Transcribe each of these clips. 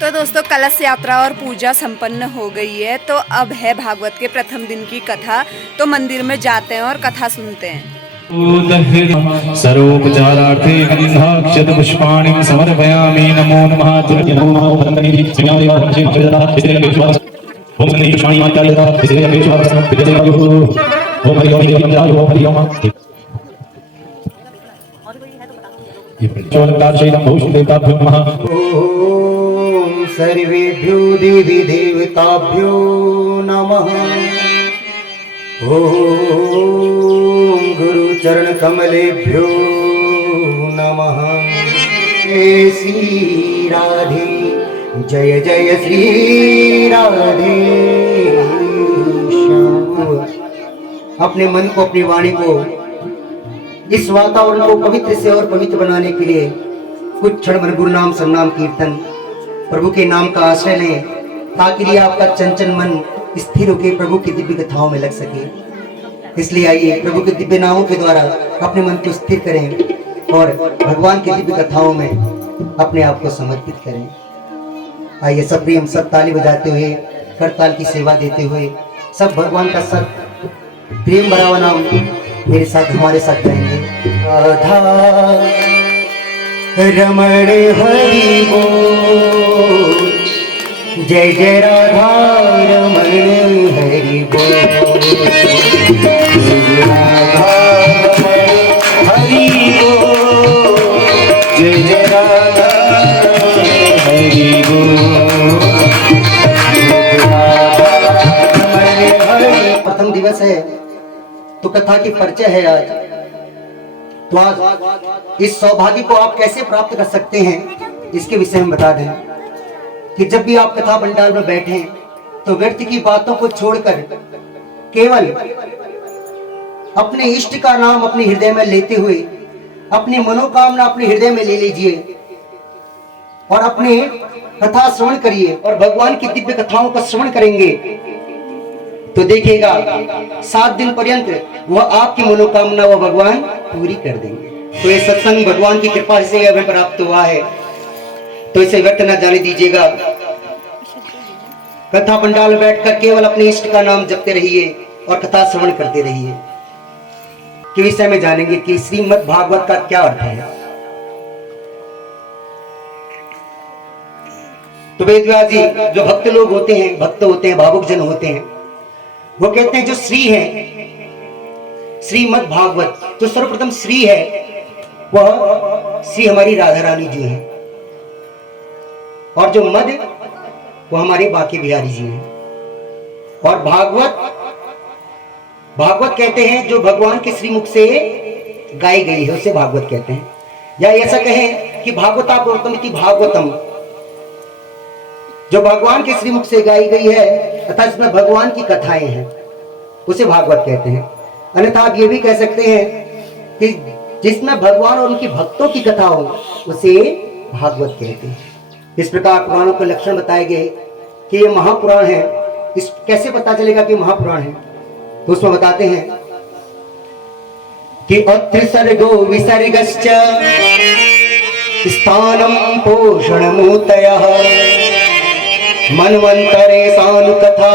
तो दोस्तों कलश यात्रा और पूजा संपन्न हो गई है, तो अब है भागवत के प्रथम दिन की कथा। तो मंदिर में जाते हैं और कथा सुनते हैं। सर्वोपचारार्थे गन्धाक्षत पुष्पाणि समर्पयामि। नमो नमः ओम सर्वेभ्यो देवी देवताभ्यो नमः। ओम गुरु चरण कमलेभ्यो नमः। जय श्री राधे, जय जय श्री राधे श्याम। अपने मन को, अपनी वाणी को, इस वातावरण को पवित्र से और पवित्र बनाने के लिए कुछ क्षण मन गुरु नाम सन्नाम कीर्तन प्रभु के नाम का आश्रय लें, ताकि आपका चंचल मन स्थिर होकर प्रभु की दिव्य कथाओं में लग सके। इसलिए आइए प्रभु के दिव्य नामों के द्वारा अपने मन को स्थिर करें और भगवान की दिव्य कथाओं में अपने आप को समर्पित करें। आइए सब प्रेम, सब ताली बजाते हुए, करताल की सेवा देते हुए, सब भगवान का सब प्रेम भरा हुआ नाम मेरे साथ, हमारे साथ गाएंगे। राधा रमण हरि बोल, जय जय राधा रमण हरि बोल। राधा हरि बोल, जय जय राधा हरि बोल। प्रथम दिवस है तो कथा की परिचय है आज। तो आज इस सौभाग्य को आप कैसे प्राप्त कर सकते हैं, इसके विषय में बता दें कि जब भी आप कथा पंडाल में बैठे तो व्यक्ति की बातों को छोड़कर केवल अपने इष्ट का नाम अपने हृदय में लेते हुए अपनी मनोकामना अपने हृदय में ले लीजिए और अपने कथा श्रवण करिए। और भगवान की दिव्य कथाओं का श्रवण करेंगे तो देखिएगा 7 दिन पर्यंत वह आपकी मनोकामना वह भगवान पूरी कर देंगे। तो ये सत्संग भगवान की कृपा से हमें प्राप्त हुआ है, तो इसे व्यर्थ न जाने दीजिएगा। कथा पंडाल में बैठकर केवल अपने इष्ट का नाम जपते रहिए और कथा श्रवण करते रहिए। के विषय में जानेंगे कि श्रीमद् भागवत का क्या अर्थ है। तो वेदव्यास जी जो भक्त लोग होते हैं, भक्त होते हैं, भावुक जन होते हैं, वो कहते हैं जो श्री है, श्रीमद् भागवत जो सर्वप्रथम श्री है वह श्री हमारी राधा रानी जी है, और जो मद वो हमारे बाकी बिहारी जी हैं। और भागवत कहते हैं जो भगवान के श्रीमुख से गाई गई है उसे भागवत कहते हैं। या ऐसा कहें कि भागवतापूर्तम की भागवतम जो भगवान के श्रीमुख से गाई गई है तथा इसमें भगवान की कथाएं हैं उसे भागवत कहते हैं। अन्यथा आप ये भी कह सकते हैं कि जिसमें भगवान और उनकी भक्तों की कथा हो उसे भागवत कहते हैं। इस प्रकार पुराणों के लक्षण बताए गए कि ये महापुराण है। इस कैसे पता चलेगा कि महापुराण है, तो उसमें बताते हैं कि अत्रिसर्गो विसर्गश्च स्थानम पोषणमूतयः मन्वन्तरे सानुकथा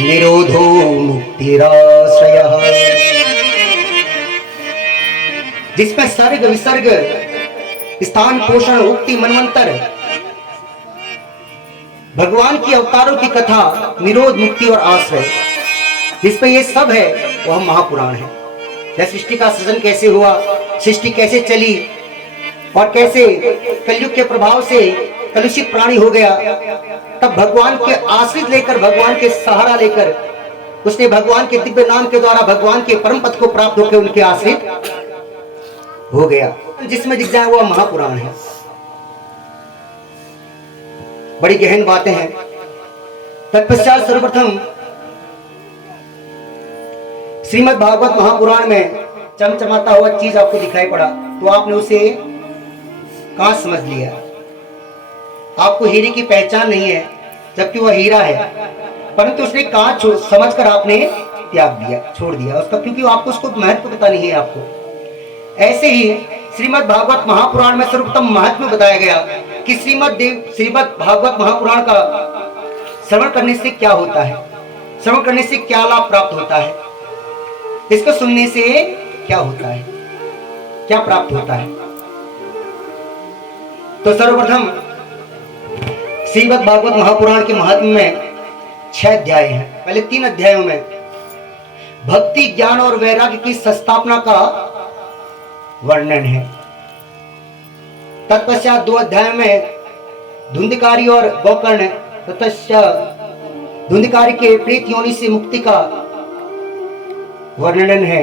निरोधो मुक्तिराश्रयः। जिसमें सर्ग विसर्ग स्थान पोषण उक्ति मनवंतर भगवान की अवतारों की कथा निरोध मुक्ति और आश्रय, जिसपे ये सब है वह महापुराण है। जैसे सृष्टि का सृजन कैसे हुआ, सृष्टि कैसे चली और कैसे कलयुग के प्रभाव से कलुषित प्राणी हो गया, तब भगवान के आश्रित लेकर, भगवान के सहारा लेकर उसने भगवान के दिव्य नाम के द्वारा भगवान के परम पद को प्राप्त होकर उनके आश्रित हो गया। जिसमें दिख जाए वह महापुराण है। बड़ी गहन बातें हैं। तत्पश्चात सर्वप्रथम श्रीमद् भागवत महापुराण में चमचमाता हुआ चीज आपको दिखाई पड़ा तो आपने उसे कहां समझ लिया। आपको हीरे की पहचान नहीं है जबकि वह हीरा है, परंतु उसने कहां समझकर आपने त्याग दिया, छोड़ दिया उसका, क्योंकि आपको उसको महत्व पता नहीं है आपको। ऐसे ही श्रीमद् भागवत महापुराण में सर्वोत्तम महत्व बताया गया कि श्रीमद् भागवत महापुराण का श्रवण करने से क्या होता है, श्रवण करने से क्या लाभ प्राप्त होता है, इसको सुनने से क्या होता है, क्या प्राप्त होता है। तो सर्वप्रथम श्रीमद् भागवत महापुराण के महात्म्य में 6 अध्याय हैं। पहले 3 अध्यायों में भक्ति, ज्ञान और वैराग्य की संस्थापना का वर्णन है। तत्पश्चात 2 अध्याय में धुंधकारी और गोकर्ण, तत्पश्चात धुंधकारी के प्रेत योनि से मुक्ति का वर्णन है।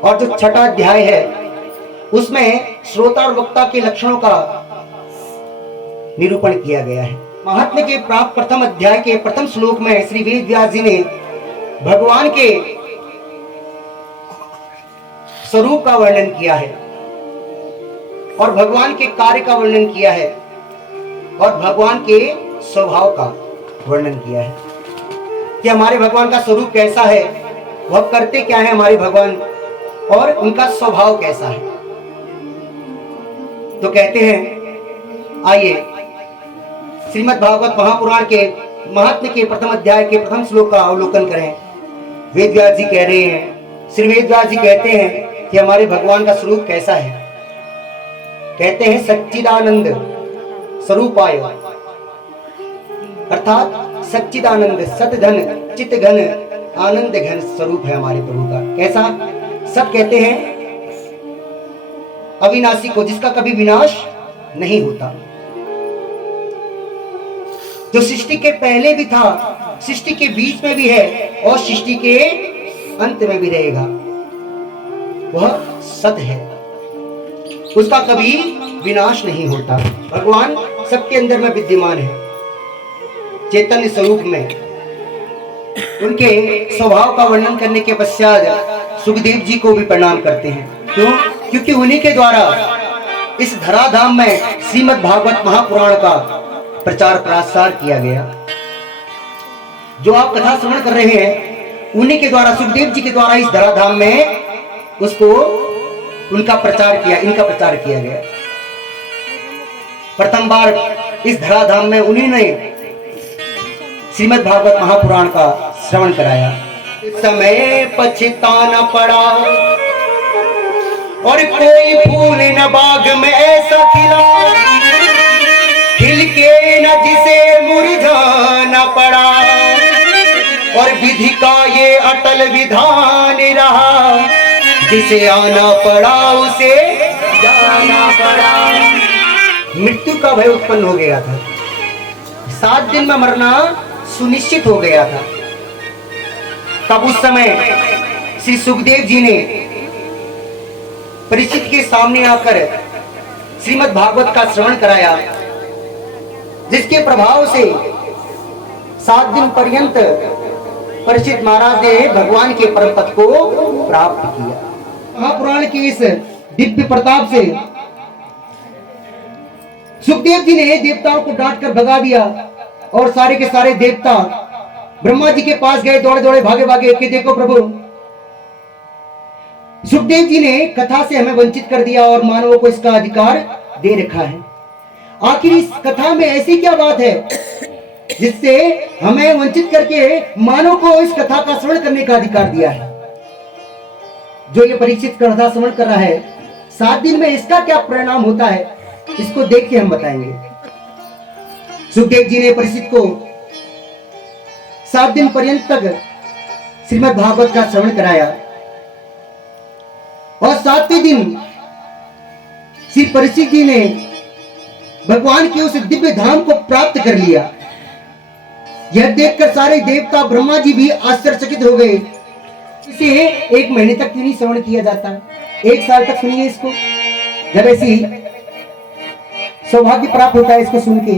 और जो 6वां अध्याय है उसमें श्रोता और वक्ता के लक्षणों का निरूपण किया गया है। महात्म्य के प्राप्त प्रथम अध्याय के प्रथम श्लोक में श्री वेद व्यास जी ने भगवान के स्वरूप का वर्णन किया है और भगवान के कार्य का वर्णन किया है और भगवान के स्वभाव का वर्णन किया है कि हमारे भगवान का स्वरूप कैसा है, वह करते क्या है हमारे भगवान, और उनका स्वभाव कैसा है। तो कहते हैं, आइए श्रीमद् भागवत महापुराण के महात्म्य के प्रथम अध्याय के प्रथम श्लोक का अवलोकन करें। वेद व्यास जी कह रहे हैं, श्री वेद व्यास जी कहते हैं कि हमारे भगवान का स्वरूप कैसा है। कहते हैं सच्चिदानंद स्वरूपाय, अर्थात सच्चिदानंद सत धन चित घन आनंद घन स्वरूप है हमारे प्रभु का। कैसा? सब कहते हैं अविनाशी को, जिसका कभी विनाश नहीं होता, जो सृष्टि के पहले भी था, सृष्टि के बीच में भी है और सृष्टि के अंत में भी रहेगा। वह सत है, उसका कभी विनाश नहीं होता। भगवान सबके अंदर में विद्यमान है, चैतन्य स्वरूप में। उनके स्वभाव का वर्णन करने के पश्चात सुखदेव जी को भी प्रणाम करते हैं। क्यों? क्योंकि उन्हीं के द्वारा इस धराधाम में श्रीमद् भागवत महापुराण का प्रचार प्रसार किया गया। जो आप कथा श्रवण कर रहे हैं, उन्हीं के द्वारा, सुखदेव जी के द्वारा इस धराधाम में उसको उनका प्रचार किया, इनका प्रचार किया गया। प्रथम बार इस धराधाम में उन्हीं ने श्रीमद् भागवत महापुराण का श्रवण कराया। इस समय पछताना पड़ा और कोई फूल न बाग में ऐसा खिला, खिल के न जिसे मुरझाना पड़ा, और विधि का ये अटल विधान रहा, जिसे आना पड़ा उसे जाना पड़ा। मृत्यु का भय उत्पन्न हो गया था, 7 दिन में मरना सुनिश्चित हो गया था। तब उस समय श्री सुखदेव जी ने परीक्षित के सामने आकर श्रीमद् भागवत का श्रवण कराया, जिसके प्रभाव से 7 दिन पर्यंत परीक्षित महाराज ने भगवान के परम पद को प्राप्त किया। महापुराण के इस दिव्य प्रताप से सुखदेव जी ने देवताओं को डांट कर भगा दिया और सारे के सारे देवता ब्रह्मा जी के पास गए, दौड़े दौड़े भागे भागे कि देखो प्रभु, सुखदेव जी ने कथा से हमें वंचित कर दिया और मानवों को इसका अधिकार दे रखा है। आखिर इस कथा में ऐसी क्या बात है जिससे हमें वंचित करके मानव को इस कथा का श्रवण करने का अधिकार दिया है। जो ये परीक्षित कथा श्रवण कर रहा है, 7 दिन में इसका क्या परिणाम होता है, इसको देख के हम बताएंगे। सुखदेव जी ने परीक्षित को 7 दिन पर्यंत तक श्रीमद् भागवत का श्रवण कराया और 7वें दिन श्री परीक्षित जी ने भगवान के उस दिव्य धाम को प्राप्त कर लिया। यह देखकर सारे देवता ब्रह्मा जी भी आश्चर्यचकित हो गए। इसे 1 महीने तक क्यों नहीं श्रवण किया जाता? 1 साल तक सुनिए इसको, जब ऐसी सौभाग्य प्राप्त होता है इसको सुन के,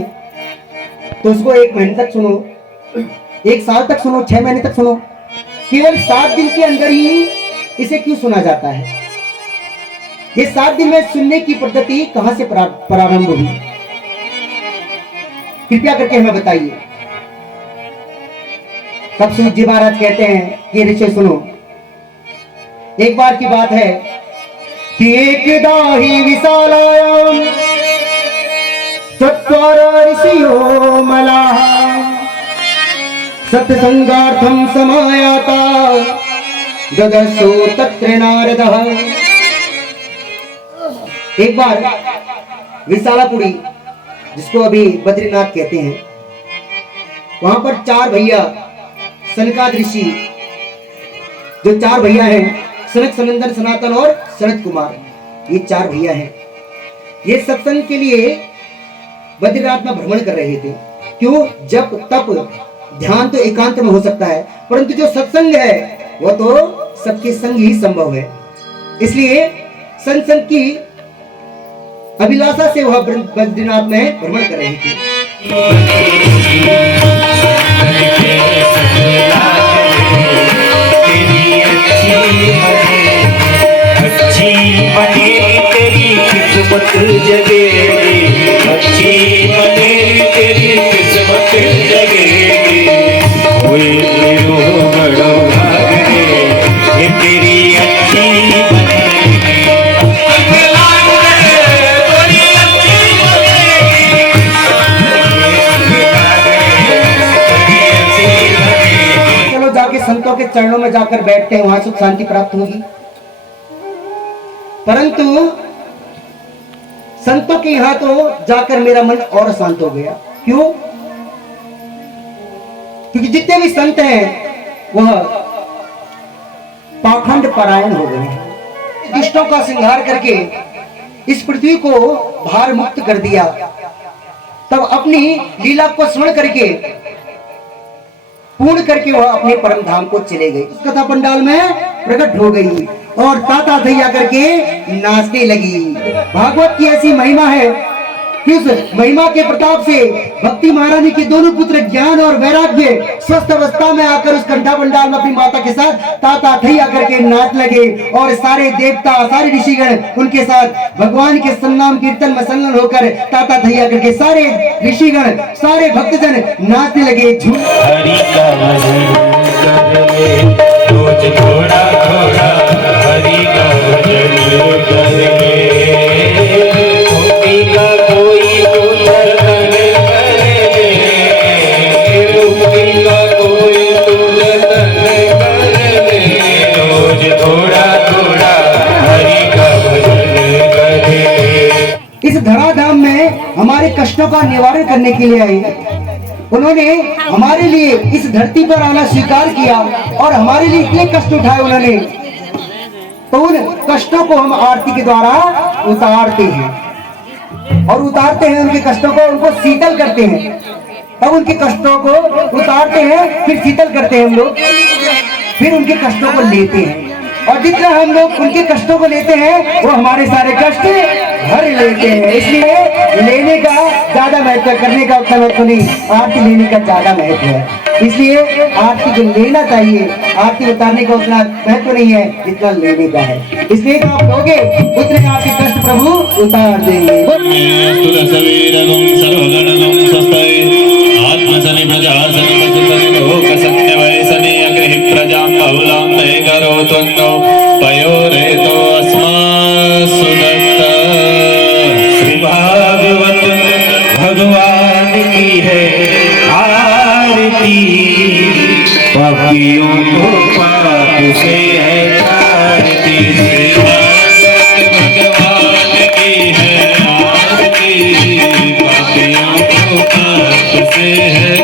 तो उसको 1 महीने तक सुनो, 1 साल तक सुनो, 6 महीने तक सुनो। केवल 7 दिन के अंदर ही इसे क्यों सुना जाता है? ये 7 दिन में सुनने की पद्धति कहां से प्रारंभ हुई? कृपया करके हमें बताइए। तब सूत जी महाराज कहते हैं कि ऋषि सुनो, एक बार की बात है कि एक दाही विशालायाम चत्वारो ऋषियो मलाः सत्संगार्थं समायाता ददर्शो तत्र नारदः। एक बार विशालापुरी, जिसको अभी बद्रीनाथ कहते हैं, वहां पर चार भैया सनकाद ऋषि, जो चार भैया हैं, सनक, सनंदन, सनातन और सनत कुमार, ये चार भैया हैं। ये सत्संग के लिए बद्रीनाथ में भ्रमण कर रहे थे। क्यों? जप तप ध्यान तो एकांत में हो सकता है, परंतु जो सत्संग है वह तो सबके संग ही संभव है। इसलिए सत्संग की अभिलाषा से वह बद्रीनाथ में भ्रमण कर रहे थे। अच्छी बने तेरी किस्मत जगेगी, अच्छी बने तेरी किस्मत जगेगी, कोई तेरो बड़ो भागे ये तेरी अच्छी बनेगी, चलो जाके संतों के चरणों में जाकर बैठते हैं, वहां सुख शांति प्राप्त होगी। परंतु संतों के यहां तो जाकर मेरा मन और शांत हो गया। क्यों? क्योंकि जितने भी संत हैं वह पाखंड परायण हो गए हैं। दुष्टों का संहार करके इस पृथ्वी को भार मुक्त कर दिया, तब अपनी लीला को स्मरण करके पूर्ण करके वह अपने परम धाम को चले गए। इस कथा पंडाल में प्रकट हो गई और ताता थैया करके नाचने लगी। भागवत की ऐसी महिमा है कि उस महिमा के प्रताप से भक्ति महारानी के दोनों पुत्र ज्ञान और वैराग्य स्वस्थ अवस्था में आकर उस कंठा पंडाल में अपनी माता के साथ ताता थैया करके नाच लगे और सारे देवता, सारे ऋषिगण उनके साथ भगवान के सन्नाम कीर्तन में संलग्न होकर ताता थैया करके सारे ऋषिगण, सारे भक्तजन नाचने लगे। हरि का भजन कर ले रोज थोड़ा थोड़ा, हरि का भजन कर ले, मुक्ति का कोई तो दर्शन कर ले, मुक्ति का कोई तो दर्शन कर ले, रोज थोड़ा थोड़ा हरि का भजन कर ले। इस धराधाम में हमारे कष्टों का निवारण करने के लिए आए। उन्होंने हमारे लिए इस धरती पर आना स्वीकार किया और हमारे लिए इतने कष्ट उठाए उन्होंने, तो उन कष्टों को हम आरती के द्वारा उतारते हैं और उतारते हैं उनके कष्टों को, उनको शीतल करते हैं। तब उनके कष्टों को उतारते हैं, फिर शीतल करते हैं हम लोग, फिर उनके कष्टों को लेते हैं और जितना हम लोग उनके कष्टों को लेते हैं वो हमारे सारे कष्ट भर लेते हैं। इसलिए लेने का ज्यादा महत्व, करने का उतना महत्व नहीं, आरती लेने का ज्यादा महत्व है। इसलिए आरती को लेना चाहिए, आरती उतारने का उतना महत्व नहीं है जितना लेने का है। इसलिए आप लोगे उतने आपके कष्ट प्रभु उतार देंगे। श्री भागवत भगवान की है आरती, पापियों को पाप से है तारती। श्री भागवत भगवान की है आरती, पापियों को पाप से है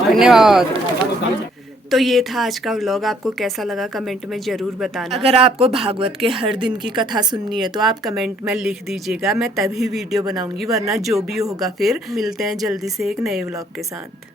धन्यवाद। तो ये था आज का व्लॉग। आपको कैसा लगा कमेंट में जरूर बताना। अगर आपको भागवत के हर दिन की कथा सुननी है तो आप कमेंट में लिख दीजिएगा, मैं तभी वीडियो बनाऊंगी, वरना जो भी होगा फिर मिलते हैं जल्दी से एक नए व्लॉग के साथ।